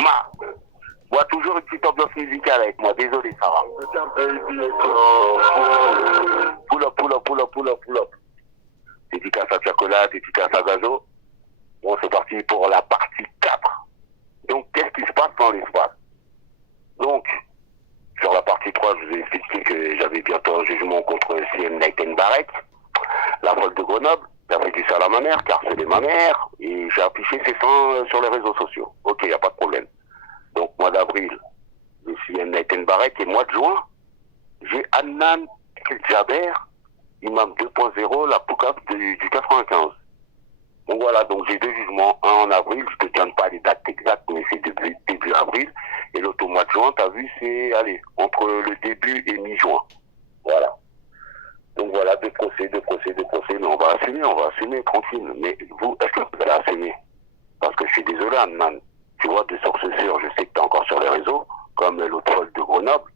Ma, vois toujours une petite ambiance musicale avec moi, désolé Sarah. Pull up, pull up, pull up, pull up, pull up. Dédicace à Chocolat, dédicace à Gazo. Bon, c'est parti pour la partie 4. Donc, qu'est-ce qui se passe dans l'espace? Donc, sur la partie 3, je vous ai expliqué que j'avais bientôt un jugement contre CM Nighten Barrett, la folle de Grenoble. J'avais dit ça à ma mère, car c'est ma mère, et j'ai affiché ses seins sur les réseaux sociaux. Ok, il n'y a pas de problème. Donc, mois d'avril, le CM Nighten Barrett, et mois de juin, j'ai Adnan Jaber, Imam 2.0, la Poukab du 95. Donc voilà, donc j'ai deux jugements, un en avril, je ne te donne pas les dates exactes, mais c'est début avril, et l'autre au mois de juin, t'as vu, c'est, allez, entre le début et mi-juin. Voilà. Donc voilà, deux procès, mais on va assumer, tranquille. Mais vous, est-ce que vous allez assumer? Parce que je suis désolé, Anne, tu vois, de sources sûres, je sais que tu es encore sur les réseaux, comme l'autre folle de Grenoble.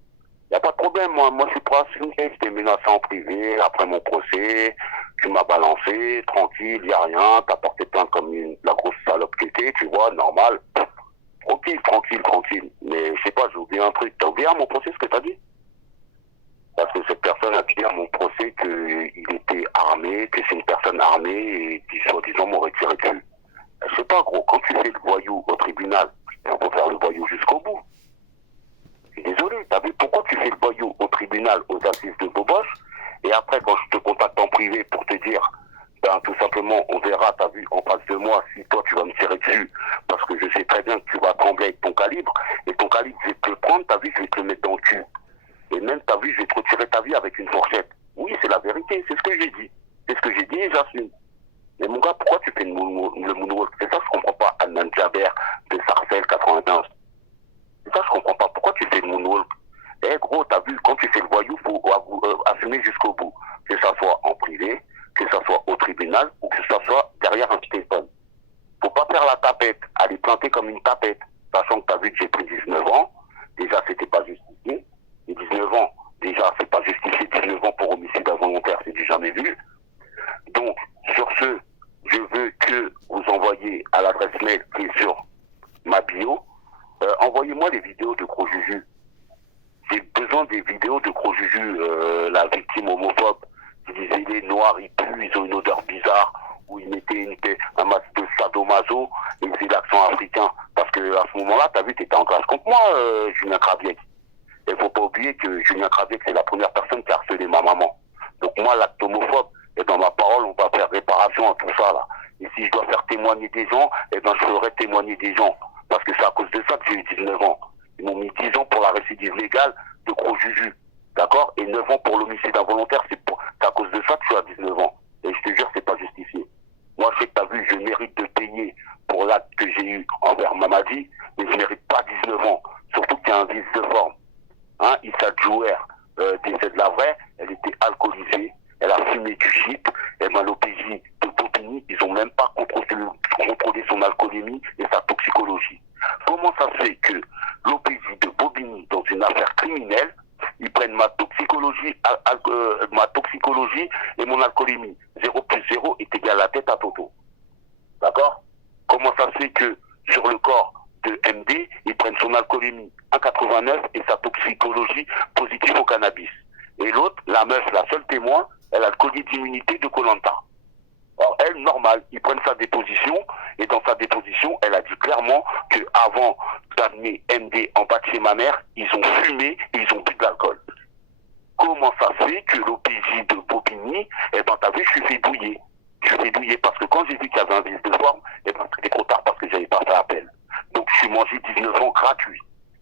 Il n'y a pas de problème, moi je suis pas assumer, je t'ai menacé en privé, après mon procès, tu m'as balancé, tranquille, il n'y a rien, t'as porté plainte comme la grosse salope que t'es, tu vois, normal. Tranquille. Mais je sais pas, j'ai oublié un truc. T'as oublié à mon procès ce que t'as dit? Parce que cette personne a dit à mon procès qu'il était armé, que c'est une personne armée et qui, soi-disant, m'aurait tiré dessus. Je sais pas, gros, quand tu fais le voyou au tribunal, on peut faire le voyou jusqu'au bout. Je suis désolé, t'as vu pourquoi tu fais le voyou au tribunal, aux assises de Boboche, et après, quand je te contacte en privé pour te dire, ben, tout simplement, on verra, t'as vu, en face de moi, si toi, tu vas me tirer dessus, parce que je sais très bien que tu vas trembler avec ton calibre, et ton calibre, je vais te le prendre, t'as vu, je vais te le mettre dans le cul. Et même, t'as vu, je vais te retirer ta vie avec une fourchette. Oui, c'est la vérité, c'est ce que j'ai dit. C'est ce que j'ai dit et j'assume. Mais mon gars, pourquoi tu fais le moonwalk? C'est ça, je comprends pas. Adnan Jaber de Sarcelles 95. C'est ça, je comprends pas. Pourquoi tu fais le moonwalk? Eh gros, t'as vu, quand tu fais le voyou, faut assumer jusqu'au bout. Que ça soit en privé, que ça soit au tribunal, ou que ça soit derrière un téléphone. Faut pas faire la tapette, aller planter comme une tapette. Sachant que t'as vu que j'ai pris 19 ans. Déjà, c'était pas justifié. Et 19 ans, déjà, c'est pas justifié. 19 ans pour homicide involontaire, c'est du jamais vu. Donc, sur ce, je veux que vous envoyiez à l'adresse mail qui est sur ma bio, envoyez-moi les vidéos de Gros Juju. J'ai besoin des vidéos de Gros Juju, la victime homophobe, qui disait les noirs, ils puent, ils ont une odeur bizarre, où ils mettaient un masque de sadomaso, et ils faisaient l'accent africain. Parce que à ce moment-là, t'as vu, t'étais en classe contre moi, Julien Kraviec. Il ne faut pas oublier que Julien Kraviec, c'est la première personne qui a harcelé ma maman. Donc moi, l'acte homophobe, et dans ma parole, on va faire réparation à tout ça, là. Et si je dois faire témoigner des gens, eh ben je ferai témoigner des gens. Parce que c'est à cause de ça que j'ai eu 19 ans. Ils m'ont mis 10 ans pour la récidive légale de Gros Juju. D'accord? Et 9 ans pour l'homicide involontaire, c'est à cause de ça que je suis à 19 ans. Et je te jure, c'est pas justifié. Moi, je sais que t'as vu, je mérite de payer pour l'acte que j'ai eu envers Mamadi, mais je mérite pas 19 ans. Surtout qu'il y a un vice de forme. Hein, Issa Djouer, décès de la vraie, elle était alcoolisée, elle a fumé du shit, et ben l'OPJ de Bobigny, ils ont même pas contrôlé son alcoolémie et sa toxicologie. Comment ça se fait que l'OPJ de Bobigny, dans une affaire criminelle, ils prennent ma toxicologie et mon alcoolémie. 0 plus 0 est égal à la tête à Toto. D'accord? Comment ça se fait que sur le corps de MD, ils prennent son alcoolémie 1,89 et sa toxicologie positive au cannabis. Et l'autre, la meuf, la seule témoin, elle a le collier d'immunité de Koh Lanta. Alors elle, normal, ils prennent sa déposition et dans sa déposition, elle a dit clairement qu'avant d'amener MD en bas de chez ma mère, ils ont fumé et ils ont bu de l'alcool. Comment ça se fait que l'OPJ de Bobigny, eh ben t'as vu, je suis fait douiller. Je suis fait douiller parce que quand j'ai vu qu'il y avait un vice de forme, eh ben c'était trop tard parce que j'avais pas fait appel. Donc je suis mangé 19 ans gratuit.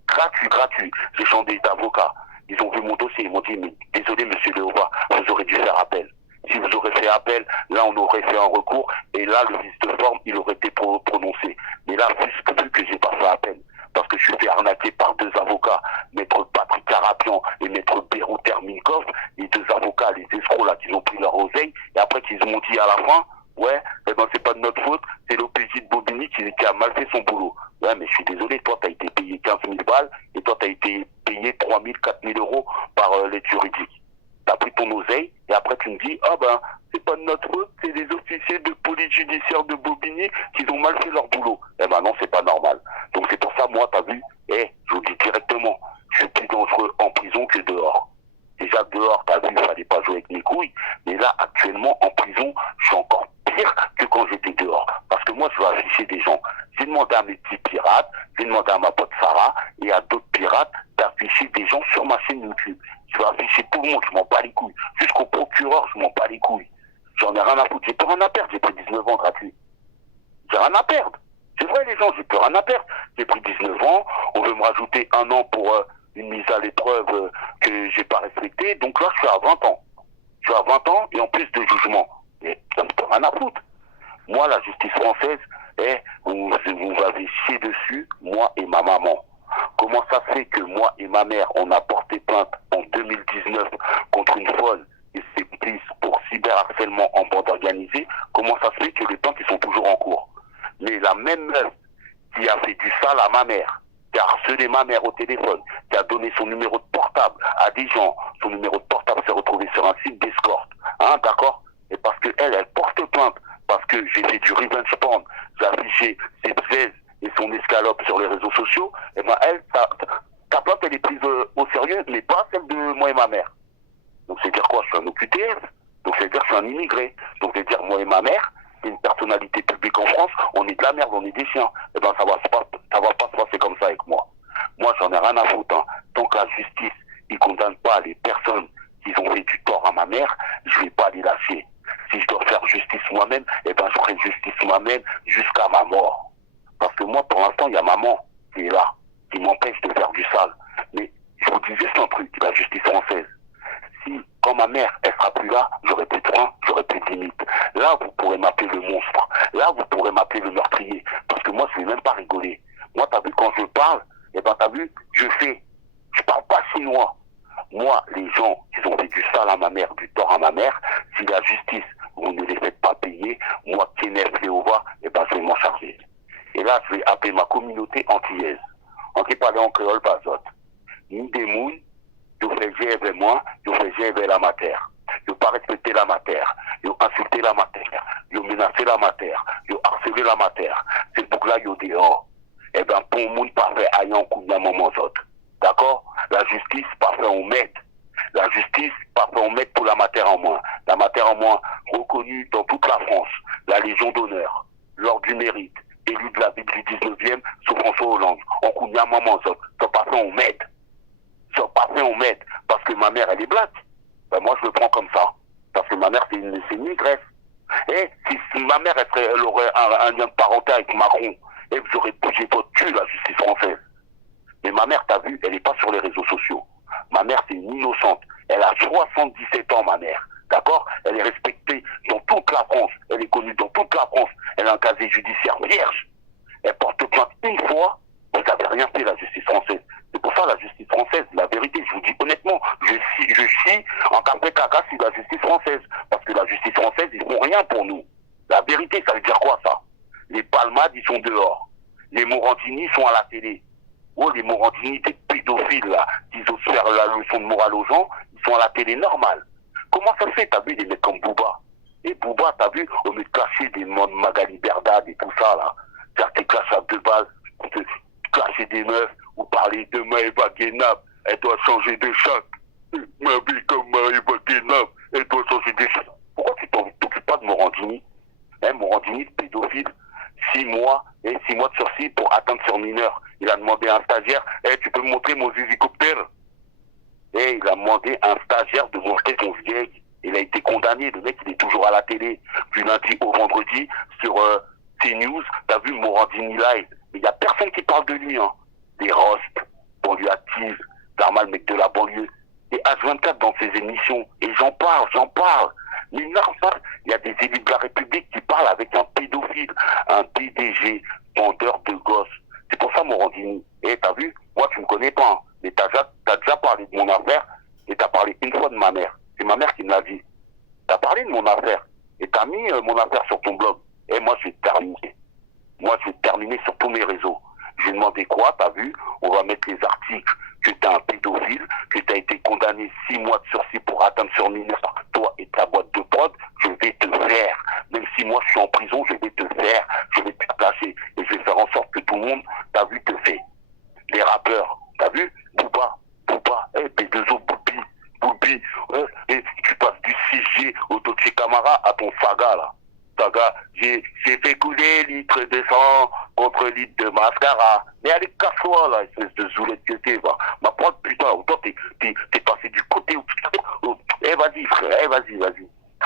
Gratuit. J'ai changé d'avocat. Ils ont vu mon dossier, ils m'ont dit, mais désolé monsieur Léova, vous aurez dû faire appel. Si vous aurez fait appel, là on aurait fait un recours, et là le vice de forme, il aurait été prononcé. Mais là, vu que j'ai pas fait appel, parce que je suis fait arnaquer par deux avocats, maître Patrick Carapian et maître Bérou Terminkov, les deux avocats, les escrocs là, qui ont pris leur oseille, et après qu'ils m'ont dit à la fin, ouais, eh ben c'est pas de notre faute, c'est l'OPJ de Bobigny qui a mal fait son boulot. Ouais, mais je suis désolé, toi t'as été payé 15 000 balles, et toi t'as été payé 3 000, 4 000 euros par l'aide juridique. T'as pris ton oseille, et après tu me dis, ah ben, c'est pas de notre faute, c'est des officiers de police police judiciaire de Bobigny qu'ils ont mal fait leur boulot. Eh ben non, c'est pas normal. Donc c'est pour ça, moi, t'as vu, je vous dis directement, je suis plus dangereux en prison que dehors. Déjà dehors, t'as vu, il fallait pas jouer avec mes couilles, mais là, actuellement, en prison, je suis encore pire que quand j'étais dehors. Parce que moi, je vais afficher des gens. J'ai demandé à mes petits pirates, j'ai demandé à ma pote Sarah et à d'autres pirates d'afficher des gens sur ma chaîne YouTube. Je vais afficher tout le monde, je m'en bats les couilles. Jusqu'au procureur, je m'en bats les couilles. J'en ai rien à foutre, j'ai plus rien à perdre, j'ai pris 19 ans gratuit. J'ai rien à perdre. C'est vrai les gens, j'ai plus rien à perdre. J'ai pris 19 ans, on veut me rajouter un an pour une mise à l'épreuve que j'ai pas respectée, donc là je suis à 20 ans. Je suis à 20 ans et en plus de jugement. Et ça me fait rien à foutre. Moi, la justice française, vous m'avez chié dessus, moi et ma maman. Comment ça se fait que moi et ma mère, on a porté plainte en 2019 contre une folle et ses complices pour cyberharcèlement en bande organisée? Comment ça se fait que les plaintes sont toujours en cours? Mais la même meuf qui a fait du sale à ma mère, qui a harcelé ma mère au téléphone, qui a donné son numéro de portable à des gens, son numéro de portable s'est retrouvé sur un site d'escorte, hein, d'accord? Et parce que elle porte plainte, parce que j'ai fait du revenge porn, j'ai affiché ses bzaises et son escalope sur les réseaux sociaux, et ben elle, sa plainte elle est prise au sérieux, mais pas celle de moi et ma mère. Donc c'est dire quoi? Je suis un OQTF, donc c'est dire que je suis un immigré, donc c'est dire moi et ma mère, c'est une personnalité publique en France, on est de la merde, on est des chiens. Et ben ça va pas se passer comme ça avec moi. Moi j'en ai rien à foutre, hein. Tant que la justice, ils condamnent pas les personnes qui ont fait du tort à ma mère, je vais pas les lâcher. Si je dois faire justice moi-même, eh ben je ferai justice moi-même jusqu'à ma mort. Parce que moi, pour l'instant, il y a maman qui est là, qui m'empêche de faire du sale. Mais je vous dis juste un truc, la justice française. Si, quand ma mère, elle sera plus là, j'aurai plus de frein, j'aurai plus de limite. Là, vous pourrez m'appeler le monstre. Là, vous pourrez m'appeler le meurtrier. Parce que moi, je vais même pas rigoler. Moi, t'as vu, quand je parle, eh ben, t'as vu, je fais. Je parle pas chinois. Moi, les gens qui ont fait du sale à ma mère, du tort à ma mère, si la justice, vous ne les faites pas payer, moi, Kenneth Léova, eh ben, je vais m'en charger. Et là, je vais appeler ma communauté antillaise. En qui parle en créole, pas autre. Ni des mouilles, je fais GV moi, je fais GV la matière. Je pas respecter la matière. Je insulter la matière. Je menacer la matière. Je harceler la matière. C'est pour là, je dehors. Eh ben, pour le monde, pas fait aïe en coup de maman autres. D'accord? La justice, pas fait on m'aide. La justice, pas fait on m'aide pour la matière en moins. La matière en moins, reconnue dans toute la France. La Légion d'honneur. L'ordre du mérite. Élu de la ville du 19e sous François Hollande. En coup de maman autres. Ça pas fait on m'aide. Ça pas fait on m'aide. Parce que ma mère, elle est black. Ben moi, je le prends comme ça. Parce que ma mère, c'est une négresse. Et si ma mère, elle aurait un lien de parenté avec Macron, et j'aurais bougé votre cul, la justice française. Mais ma mère, t'as vu, elle n'est pas sur les réseaux sociaux. Ma mère, c'est une innocente. Elle a 77 ans, ma mère. D'accord? Elle est respectée dans toute la France. Elle est connue dans toute la France. Elle a un casier judiciaire vierge. Elle porte plainte une fois. Vous n'avez rien fait, la justice française. C'est pour ça, la justice française, la vérité, je vous dis honnêtement, je chie en café caca sur la justice française. Parce que la justice française, ils font rien pour nous. La vérité, ça veut dire quoi, ça? Les Palmades, ils sont dehors. Les Morandini sont à la télé. Oh, les Morandini, des pédophiles, là, qui osent faire la leçon de morale aux gens, ils sont à la télé normale. Comment ça se fait? T'as vu des mecs comme Booba? Et Booba, t'as vu, on met clasher des Magali Berdad et tout ça, là. Faire tes clashes à 2 balles, clasher des meufs, ou parler de Maëva Guénab, elle doit changer de chat. Ma vie comme Maëva Guénab, elle doit changer de chat. Pourquoi tu t'occupes pas de Morandini? Morandini, pédophile, 6 mois, et 6 mois de sursis pour atteinte sur mineur. Il a demandé à un stagiaire, tu peux me montrer mon zizicoptère? Et il a demandé à un stagiaire de montrer son vieil. Il a été condamné, le mec il est toujours à la télé, du lundi au vendredi, sur CNews, t'as vu Morandini Live. Mais il n'y a personne qui parle de lui, hein. Des rosts, banlieue active, normal mec de la banlieue. Et H24 dans ses émissions, et j'en parle. Mais normal, il y a des élus de la République qui parlent avec un pédophile, un PDG, vendeur de gosses. C'est pour ça, Morandini. Et t'as vu, moi tu me connais pas, hein, mais t'as déjà parlé de mon affaire, et t'as parlé une fois de ma mère. C'est ma mère qui me l'a dit. T'as parlé de mon affaire, et t'as mis mon affaire sur ton blog. Et moi je vais terminer. Moi je vais terminer sur tous mes réseaux. J'ai demandé quoi, t'as vu? On va mettre les articles que t'es un pédophile, que t'as été condamné 6 mois de sursis pour atteinte sur mineur, toi et ta boîte de prod, je vais te faire. Même si moi je suis en prison, je vais te placer. Et je vais faire en sorte que tout le monde, t'as vu, te fait. Les rappeurs, t'as vu, Booba, B2O, Boubi, et tu passes du 6G au Dolce Camara à ton Saga, là. Saga, j'ai fait couler litre de sang contre litre de mascara. Mais allez, casse-toi, là, espèce de zoulette que t'es, va. Ma pote, putain, toi, t'es passé du côté où eh, vas-y, frère, vas-y.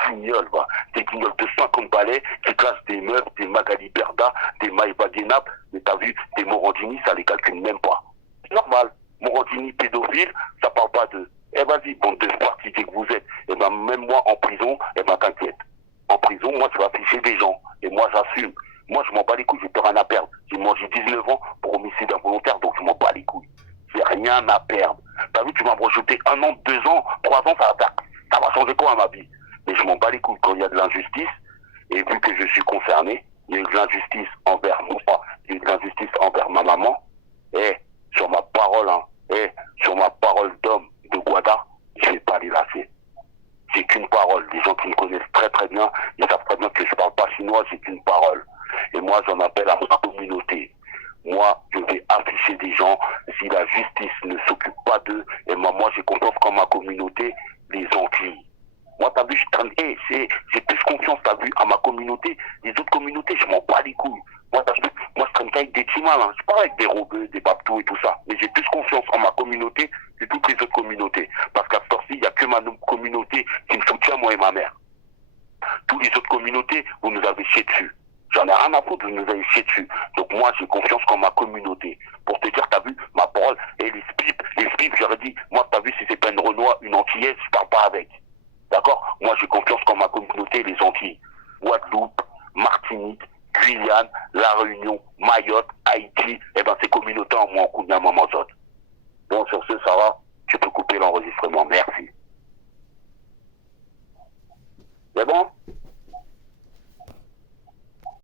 Guignol, va. Des guignols de 50 balais qui classent des meufs, des Magali Berda, des Maïva Denap, mais t'as vu, des Morandini, ça les calcule même pas. C'est normal. Morandini, pédophile, ça parle pas de. Eh, vas-y, bande de partidiers que vous êtes. Eh ben, même moi, en prison, eh ben, t'inquiète. En prison, moi, je vais afficher des gens. Et moi, j'assume. Moi, je m'en bats les couilles, j'ai plus rien à perdre. J'ai mangé 19 ans pour homicide involontaire, donc je m'en bats les couilles. J'ai rien à perdre. T'as vu, tu vas me rejeter 1 an, 2 ans, 3 ans, ça va changer quoi à ma vie? Mais je m'en bats les couilles quand il y a de l'injustice. Et vu que je suis concerné, il y a eu de l'injustice envers moi, il y a eu de l'injustice envers ma maman. Et sur ma parole, sur ma parole d'homme de Guada, je vais pas les lâcher. J'ai qu'une parole. Les gens qui me connaissent très très bien, ils savent très bien que je parle pas chinois, j'ai qu'une parole. Et moi, j'en appelle à ma communauté. Moi, je vais afficher des gens. Si la justice ne s'occupe pas d'eux, et moi, j'ai confiance qu'en ma communauté, les Antilles. Moi, t'as vu, j'ai plus confiance, t'as vu, à ma communauté. Les autres communautés, je m'en bats les couilles. Moi, je traîne qu'avec des timals, hein. Je parle avec des robeux, des babtous et tout ça. Mais j'ai plus confiance en ma communauté que toutes les autres communautés. Parce qu'à ce temps-ci, il n'y a que ma communauté qui me soutient, moi et ma mère. Toutes les autres communautés, vous nous avez chié dessus. J'en ai rien à foutre, vous nous avez chié dessus. Donc moi, j'ai confiance qu'en ma communauté. Pour te dire, t'as vu, ma parole, et les splips, j'aurais dit, moi, t'as vu, si c'est pas une Renoir, une Antillaise, je parle pas avec. D'accord? Moi, j'ai confiance qu'en ma communauté, les Antilles. Guadeloupe, Martinique, Guyane, La Réunion, Mayotte, Haïti, eh ben, ces communautés en moi, en coup de maman. Bon, sur ce, ça va. Tu peux couper l'enregistrement. Merci.